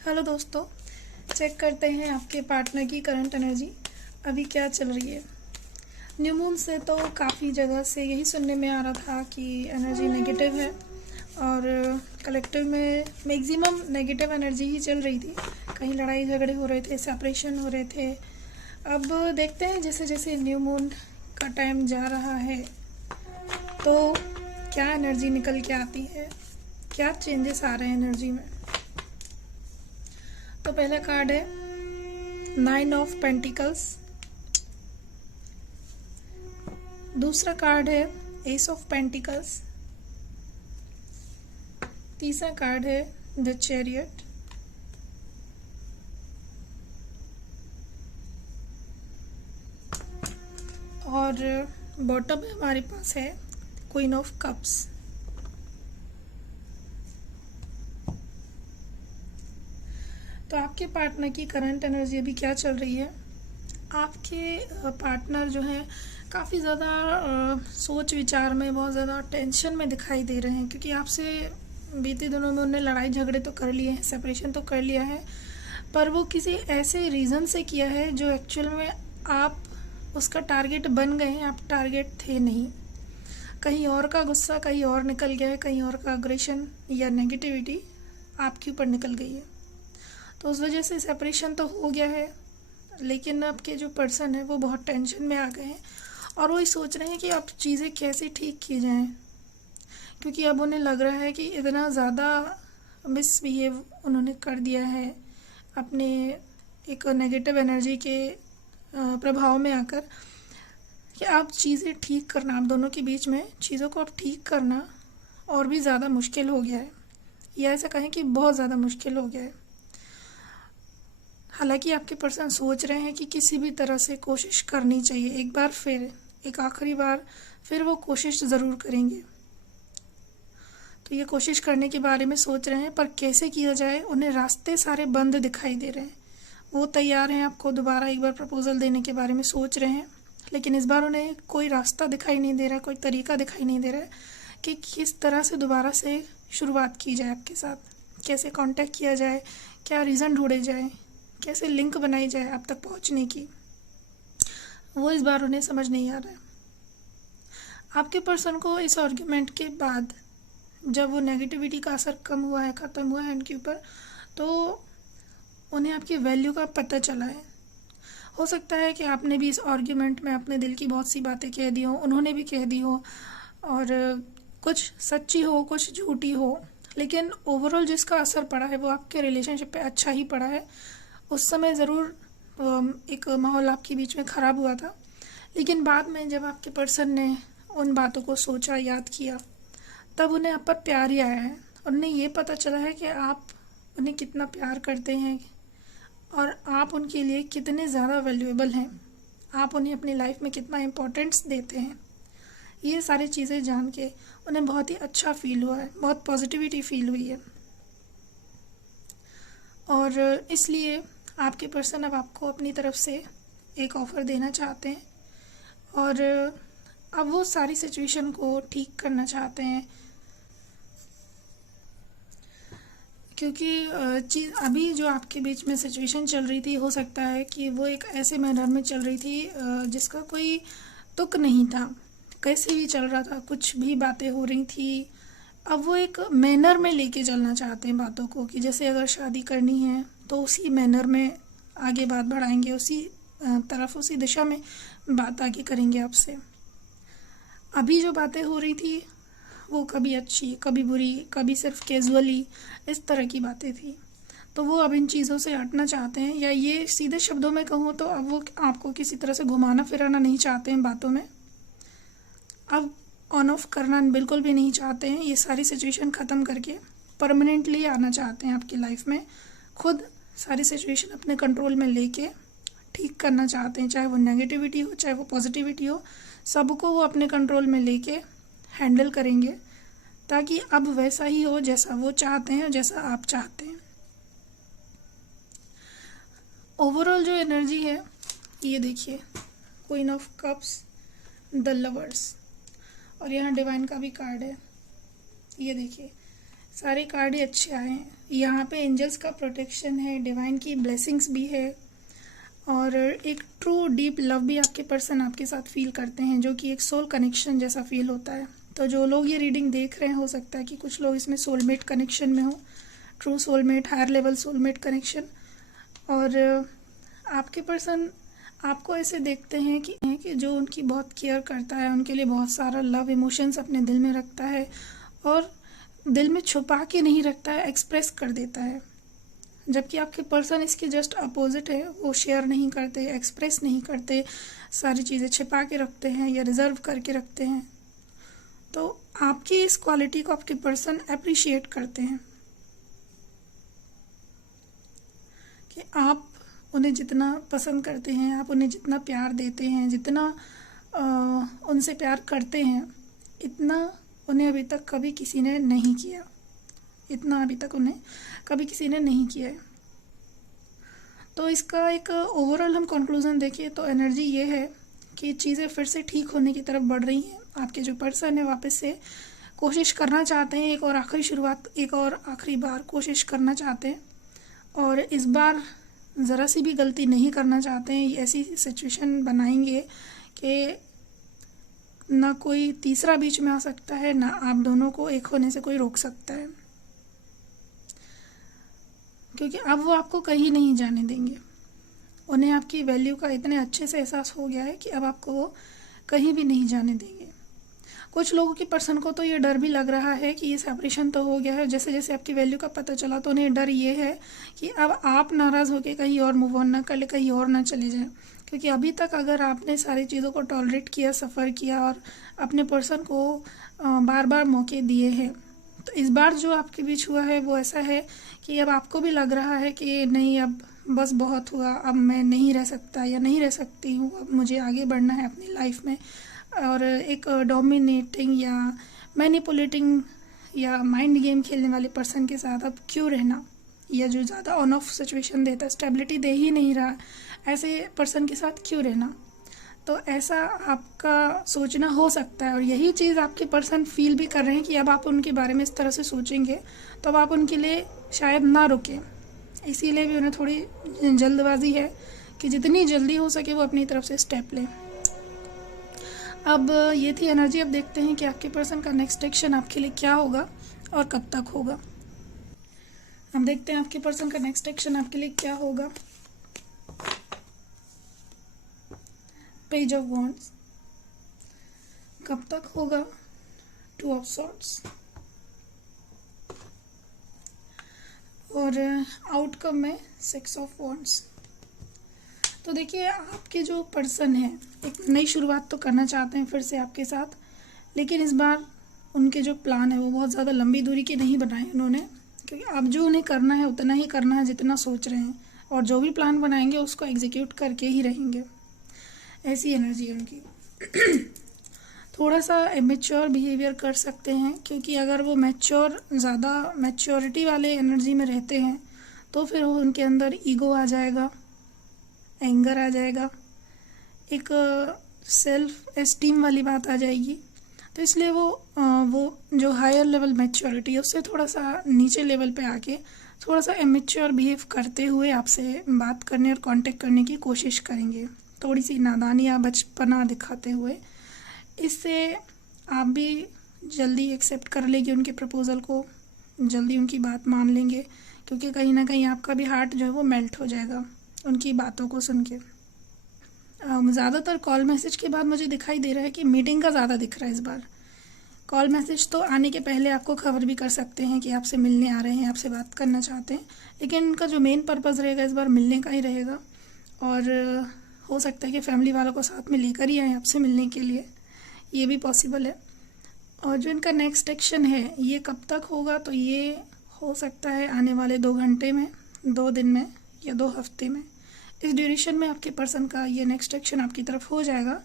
Hello दोस्तों, check करते हैं आपके पार्टनर की करंट एनर्जी अभी क्या चल रही है। न्यू मून से तो काफ़ी जगह से यही सुनने में आ रहा था कि एनर्जी नेगेटिव है और कलेक्टिव में मैक्सिमम नेगेटिव एनर्जी ही चल रही थी। कहीं लड़ाई झगड़े हो रहे थे, सेपरेशन हो रहे थे। अब देखते हैं जैसे जैसे न्यू मून का टाइम जा रहा है तो क्या एनर्जी निकल के आती है, क्या चेंजेस आ रहे हैं एनर्जी में। तो पहला कार्ड है 9 ऑफ पेंटिकल्स, दूसरा कार्ड है एस ऑफ पेंटिकल्स, तीसरा कार्ड है द चैरियट, और बॉटम में हमारे पास है क्वीन ऑफ कप्स। तो आपके पार्टनर की करंट एनर्जी अभी क्या चल रही है। आपके पार्टनर जो है काफ़ी ज़्यादा सोच विचार में, बहुत ज़्यादा टेंशन में दिखाई दे रहे हैं, क्योंकि आपसे बीते दिनों में उन्होंने लड़ाई झगड़े तो कर लिए हैं, सेपरेशन तो कर लिया है, पर वो किसी ऐसे रीज़न से किया है जो एक्चुअल में आप उसका टारगेट बन गए हैं, आप टारगेट थे नहीं। कहीं और का गुस्सा कहीं और निकल गया है, कहीं और का अग्रेशन या नेगेटिविटी आपके ऊपर निकल गई है। तो उस वजह से सेपरेशन तो हो गया है, लेकिन आपके जो पर्सन है वो बहुत टेंशन में आ गए हैं और वो ही सोच रहे हैं कि अब चीज़ें कैसे ठीक की जाएं, क्योंकि अब उन्हें लग रहा है कि इतना ज़्यादा मिसबिहेव उन्होंने कर दिया है अपने एक नेगेटिव एनर्जी के प्रभाव में आकर, कि अब चीज़ें ठीक करना, आप दोनों के बीच में चीज़ों को अब ठीक करना और भी ज़्यादा मुश्किल हो गया है, या ऐसा कहें कि बहुत ज़्यादा मुश्किल हो गया है। हालांकि आपके पर्सन सोच रहे हैं कि किसी भी तरह से कोशिश करनी चाहिए, एक बार फिर, एक आखिरी बार फिर वो कोशिश ज़रूर करेंगे। तो ये कोशिश करने के बारे में सोच रहे हैं, पर कैसे किया जाए, उन्हें रास्ते सारे बंद दिखाई दे रहे हैं। वो तैयार हैं आपको दोबारा एक बार प्रपोजल देने के बारे में सोच रहे हैं, लेकिन इस बार उन्हें कोई रास्ता दिखाई नहीं दे रहा है, कोई तरीका दिखाई नहीं दे रहा है कि किस तरह से दोबारा से शुरुआत की जाए आपके साथ, कैसे कांटेक्ट किया जाए, क्या रीज़न ढूंढे जाए, कैसे लिंक बनाई जाए आप तक पहुंचने की। वो इस बार उन्हें समझ नहीं आ रहा है। आपके पर्सन को इस आर्ग्यूमेंट के बाद, जब वो नेगेटिविटी का असर कम हुआ है, ख़त्म हुआ है उनके ऊपर, तो उन्हें आपकी वैल्यू का पता चला है। हो सकता है कि आपने भी इस आर्ग्यूमेंट में अपने दिल की बहुत सी बातें कह दी हो, उन्होंने भी कह दी हो, और कुछ सच्ची हो कुछ झूठी हो, लेकिन ओवरऑल जिसका असर पड़ा है वो आपके रिलेशनशिप पे अच्छा ही पड़ा है। उस समय ज़रूर एक माहौल आपके बीच में ख़राब हुआ था, लेकिन बाद में जब आपके पर्सन ने उन बातों को सोचा, याद किया, तब उन्हें आप पर प्यार ही आया है और उन्हें ये पता चला है कि आप उन्हें कितना प्यार करते हैं और आप उनके लिए कितने ज़्यादा वैल्यूएबल हैं, आप उन्हें अपनी लाइफ में कितना इम्पोर्टेंस देते हैं। ये सारी चीज़ें जान के उन्हें बहुत ही अच्छा फील हुआ है, बहुत पॉजिटिविटी फील हुई है, और इसलिए आपके पर्सन अब आपको अपनी तरफ से एक ऑफ़र देना चाहते हैं और अब वो सारी सिचुएशन को ठीक करना चाहते हैं, क्योंकि चीज़ अभी जो आपके बीच में सिचुएशन चल रही थी, हो सकता है कि वो एक ऐसे मैनर में चल रही थी जिसका कोई तुक नहीं था, कैसे भी चल रहा था, कुछ भी बातें हो रही थी। अब वो एक मैनर में लेके चलना चाहते हैं बातों को, कि जैसे अगर शादी करनी है तो उसी मैनर में आगे बात बढ़ाएंगे, उसी तरफ, उसी दिशा में बात आगे करेंगे आपसे। अभी जो बातें हो रही थी वो कभी अच्छी, कभी बुरी, कभी सिर्फ कैजुअली, इस तरह की बातें थी। तो वो अब इन चीज़ों से हटना चाहते हैं, या ये सीधे शब्दों में कहूँ तो अब वो आपको किसी तरह से घुमाना फिराना नहीं चाहते हैं बातों में, अब ऑन ऑफ करना बिल्कुल भी नहीं चाहते हैं। ये सारी सिचुएशन ख़त्म करके परमानेंटली आना चाहते हैं आपकी लाइफ में, खुद सारी सिचुएशन अपने कंट्रोल में लेके ठीक करना चाहते हैं, चाहे वो नेगेटिविटी हो चाहे वो पॉजिटिविटी हो, सबको वो अपने कंट्रोल में लेके हैंडल करेंगे, ताकि अब वैसा ही हो जैसा वो चाहते हैं और जैसा आप चाहते हैं। ओवरऑल जो एनर्जी है, ये देखिए, queen of cups, the lovers, और यहाँ डिवाइन का भी कार्ड है। ये देखिए, सारे कार्ड ही अच्छे आए हैं। यहाँ पे एंजल्स का प्रोटेक्शन है, डिवाइन की ब्लेसिंग्स भी है, और एक ट्रू डीप लव भी आपके पर्सन आपके साथ फील करते हैं, जो कि एक सोल कनेक्शन जैसा फील होता है। तो जो लोग ये रीडिंग देख रहे हैं, हो सकता है कि कुछ लोग इसमें सोलमेट कनेक्शन में हो, true soulmate, higher level soulmate connection. और आपके पर्सन आपको ऐसे देखते हैं कि जो उनकी बहुत केयर करता है, उनके लिए बहुत सारा लव इमोशंस अपने दिल में रखता है, और दिल में छुपा के नहीं रखता है, एक्सप्रेस कर देता है। जबकि आपके पर्सन इसके जस्ट अपोजिट है, वो शेयर नहीं करते, एक्सप्रेस नहीं करते, सारी चीज़ें छिपा के रखते हैं या रिजर्व करके रखते हैं। तो आपकी इस क्वालिटी को आपके पर्सन अप्रिशिएट करते हैं कि आप उन्हें जितना पसंद करते हैं, आप उन्हें जितना प्यार देते हैं, जितना उनसे प्यार करते हैं, इतना उन्हें अभी तक कभी किसी ने नहीं किया, इतना अभी तक उन्हें कभी किसी ने नहीं किया है। तो इसका एक ओवरऑल हम कंक्लूजन देखिए तो एनर्जी ये है कि चीज़ें फिर से ठीक होने की तरफ बढ़ रही हैं। आपके जो पर्सन है वापस से कोशिश करना चाहते हैं, एक और आखिरी शुरुआत, एक और आखिरी बार कोशिश करना चाहते हैं, और इस बार ज़रा सी भी गलती नहीं करना चाहते हैं। ऐसी सिचुएशन बनाएंगे कि ना कोई तीसरा बीच में आ सकता है, ना आप दोनों को एक होने से कोई रोक सकता है, क्योंकि अब वो आपको कहीं नहीं जाने देंगे। उन्हें आपकी वैल्यू का इतने अच्छे से एहसास हो गया है कि अब आपको वो कहीं भी नहीं जाने देंगे। कुछ लोगों की पर्सन को तो ये डर भी लग रहा है कि ये सेपरेशन तो हो गया है, जैसे जैसे आपकी वैल्यू का पता चला तो उन्हें डर ये है कि अब आप नाराज़ होकर कहीं और मूव ऑन ना कर ले, कहीं और ना चले जाए। क्योंकि अभी तक अगर आपने सारी चीज़ों को टॉलरेट किया, सफ़र किया और अपने पर्सन को बार बार मौके दिए हैं, तो इस बार जो आपके बीच हुआ है वो ऐसा है कि अब आपको भी लग रहा है कि नहीं, अब बस बहुत हुआ, अब मैं नहीं रह सकता या नहीं रह सकती हूँ, अब मुझे आगे बढ़ना है अपनी लाइफ में। और एक डोमिनेटिंग या मैनिपुलेटिंग या माइंड गेम खेलने वाले पर्सन के साथ अब क्यों रहना, या जो ज़्यादा ऑन ऑफ सिचुएशन देता है, स्टेबिलिटी दे ही नहीं रहा, ऐसे पर्सन के साथ क्यों रहना। तो ऐसा आपका सोचना हो सकता है, और यही चीज़ आपके पर्सन फील भी कर रहे हैं कि अब आप उनके बारे में इस तरह से सोचेंगे तो अब आप उनके लिए शायद ना रुकें। इसीलिए भी उन्हें थोड़ी जल्दबाजी है कि जितनी जल्दी हो सके वो अपनी तरफ से स्टेप लें। अब ये थी एनर्जी। अब देखते हैं कि आपके पर्सन का नेक्स्ट एक्शन आपके लिए क्या होगा और कब तक होगा। अब देखते हैं आपके पर्सन का नेक्स्ट एक्शन आपके लिए क्या होगा। पेज ऑफ वॉन्ड्स, कब तक होगा। 2 ऑफ सॉर्ड्स, और आउटकम में 6 ऑफ वॉन्ड्स। तो देखिए, आपके जो पर्सन है एक नई शुरुआत तो करना चाहते हैं फिर से आपके साथ, लेकिन इस बार उनके जो प्लान है वो बहुत ज़्यादा लंबी दूरी के नहीं बनाए उन्होंने, क्योंकि अब जो उन्हें करना है उतना ही करना है जितना सोच रहे हैं, और जो भी प्लान बनाएंगे उसको एग्जीक्यूट करके ही रहेंगे। ऐसी एनर्जी है उनकी। थोड़ा सा इमेच्योर बिहेवियर कर सकते हैं, क्योंकि अगर वो ज़्यादा मैच्योरिटी वाले एनर्जी में रहते हैं तो फिर वो उनके अंदर ईगो आ जाएगा, एंगर आ जाएगा, एक सेल्फ एस्टीम वाली बात आ जाएगी। तो इसलिए वो जो हायर लेवल मैच्योरिटी है उससे थोड़ा सा नीचे लेवल पे आके थोड़ा सा इमेच्योर बिहेव करते हुए आपसे बात करने और कांटेक्ट करने की कोशिश करेंगे, थोड़ी सी नादानी या बचपना दिखाते हुए। इससे आप भी जल्दी एक्सेप्ट कर लेंगे उनके प्रपोज़ल को, जल्दी उनकी बात मान लेंगे, क्योंकि कहीं ना कहीं आपका भी हार्ट जो है वो मेल्ट हो जाएगा उनकी बातों को सुन के। ज़्यादातर कॉल मैसेज के बाद मुझे दिखाई दे रहा है कि मीटिंग का ज़्यादा दिख रहा है इस बार। कॉल मैसेज तो आने के पहले आपको खबर भी कर सकते हैं कि आपसे मिलने आ रहे हैं, आपसे बात करना चाहते हैं, लेकिन उनका जो मेन पर्पज़ रहेगा इस बार मिलने का ही रहेगा। और हो सकता है कि फैमिली वालों को साथ में लेकर ही आए आपसे मिलने के लिए, ये भी पॉसिबल है। और जो इनका नेक्स्ट एक्शन है ये कब तक होगा, तो ये हो सकता है आने वाले 2 घंटे में, 2 दिन में, या 2 हफ्ते में। इस ड्यूरेशन में आपके पर्सन का ये नेक्स्ट एक्शन आपकी तरफ हो जाएगा,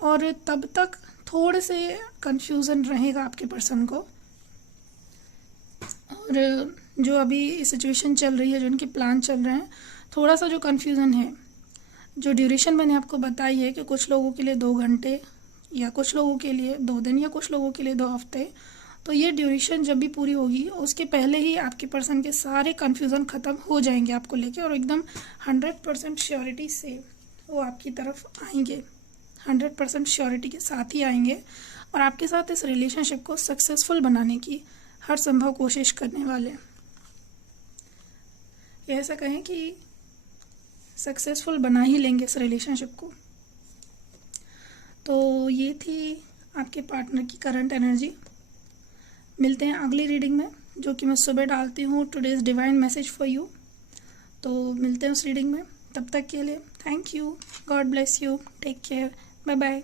और तब तक थोड़े से कंफ्यूजन रहेगा आपके पर्सन को। और जो अभी सिचुएशन चल रही है, जो उनके प्लान चल रहे हैं, थोड़ा सा जो कंफ्यूजन है, जो ड्यूरेशन मैंने आपको बताई है कि कुछ लोगों के लिए 2 घंटे, या कुछ लोगों के लिए 2 दिन, या कुछ लोगों के लिए 2 हफ्ते, तो ये ड्यूरेशन जब भी पूरी होगी उसके पहले ही आपके पर्सन के सारे कन्फ्यूज़न ख़त्म हो जाएंगे आपको लेके, और एकदम 100% श्योरिटी से वो आपकी तरफ आएंगे, 100% श्योरिटी के साथ ही आएंगे और आपके साथ इस रिलेशनशिप को सक्सेसफुल बनाने की हर संभव कोशिश करने वाले। ये ऐसा कहें कि सक्सेसफुल बना ही लेंगे इस रिलेशनशिप को। तो ये थी आपके पार्टनर की करंट एनर्जी। मिलते हैं अगली रीडिंग में, जो कि मैं सुबह डालती हूँ, today's divine message for you. तो मिलते हैं उस रीडिंग में, तब तक के लिए thank you, God bless you, take care, bye bye.